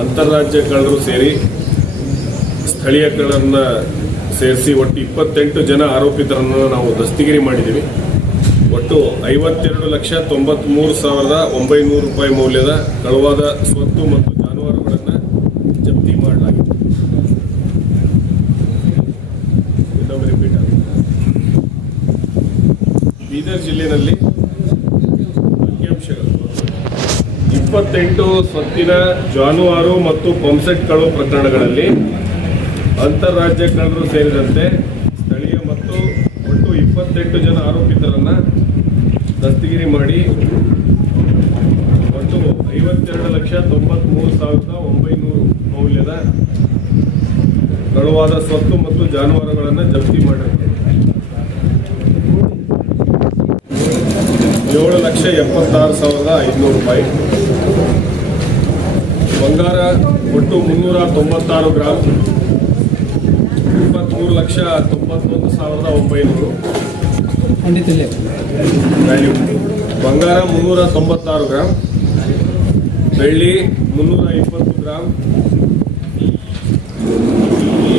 ಅಂತಾರಾಜ್ಯ ಕಳ್ಳರು ಸೇರಿ ಸ್ಥಳೀಯ ಕಳ್ಳರನ್ನ ಸೇರಿಸಿ ಒಟ್ಟು 28 ಜನ ಆರೋಪಿತರನ್ನು ನಾವು ದಸ್ತಗಿರಿ ಮಾಡಿದ್ದೀವಿ. ಒಟ್ಟು 52,93,900 ರೂಪಾಯಿ ಮೌಲ್ಯದ ಕಳವಾದ ಸ್ವತ್ತು ಮತ್ತು ಜಾನುವಾರುಗಳನ್ನು ಜಪ್ತಿ ಮಾಡಲಾಗಿದೆ. ಬೀದರ್ ಜಿಲ್ಲೆಯಲ್ಲಿ ಅಂಕಿಅಂಶಗಳು 28 ಸ್ವತ್ತಿನ ಜಾನುವಾರು ಮತ್ತು ಪಂಪ್ಸೆಟ್ ಕಳವು ಪ್ರಕರಣಗಳಲ್ಲಿ ಅಂತಾರಾಜ್ಯ ಕಳ್ಳರು ಸೇರಿದಂತೆ ಸ್ಥಳೀಯ ಮತ್ತು ಒಟ್ಟು 28 ಜನ ಆರೋಪಿತರನ್ನು ದಸ್ತಗಿರಿ ಮಾಡಿ ಒಟ್ಟು 52,93,900 ಮೌಲ್ಯದ ಕಳವಾದ ಸ್ವತ್ತು ಮತ್ತು ಜಾನುವಾರುಗಳನ್ನು ಜಪ್ತಿ ಮಾಡಿದ್ದಾರೆ. 7,76,500 ರೂಪಾಯಿ ಬಂಗಾರ ಒಟ್ಟು 396 ಗ್ರಾಂ 23,91,900 ವ್ಯಾಲ್ಯೂ. ಬಂಗಾರ 396 ಗ್ರಾಂ, ಬೆಳ್ಳಿ 320 ಗ್ರಾಂ,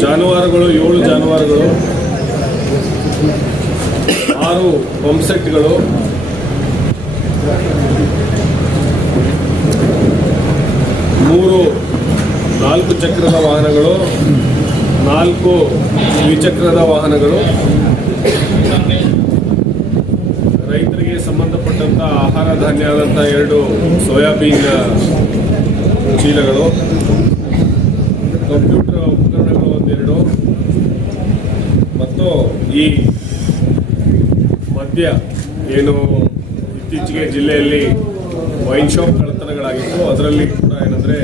ಜಾನುವಾರುಗಳು 7 ಜಾನುವಾರುಗಳು, 6 ಪಂಪ್ಸೆಟ್ಗಳು, 4 ಚಕ್ರದ ವಾಹನಗಳು, 4 ದ್ವಿಚಕ್ರದ ವಾಹನಗಳು, ರೈತರಿಗೆ ಸಂಬಂಧಪಟ್ಟಂತ ಆಹಾರ ಧಾನ್ಯ ಆದಂಥ 2 ಸೋಯಾಬೀನ್ ಚೀಲಗಳು, ಕಂಪ್ಯೂಟರ್ ಉಪಕರಣಗಳು 1-2 ಮತ್ತು ಈ ಮದ್ಯ ಏನು ಇತ್ತೀಚೆಗೆ ಜಿಲ್ಲೆಯಲ್ಲಿ ವೈನ್ ಶಾಪ್ ಕಳ್ಳತನಗಳಾಗಿತ್ತು, ಅದರಲ್ಲಿ ಕೂಡ ಏನಂದ್ರೆ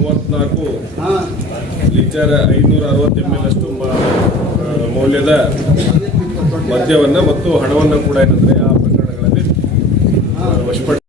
34 ಲೀಟರ್ 560 ml ಅಷ್ಟು ಮೌಲ್ಯದ ಮದ್ಯವನ್ನು ಮತ್ತು ಹಣವನ್ನು ಕೂಡ ಏನಂದ್ರೆ ಆ ಪ್ರಕರಣಗಳಲ್ಲಿ ವಶಪಡಿಸಿದ್ದಾರೆ.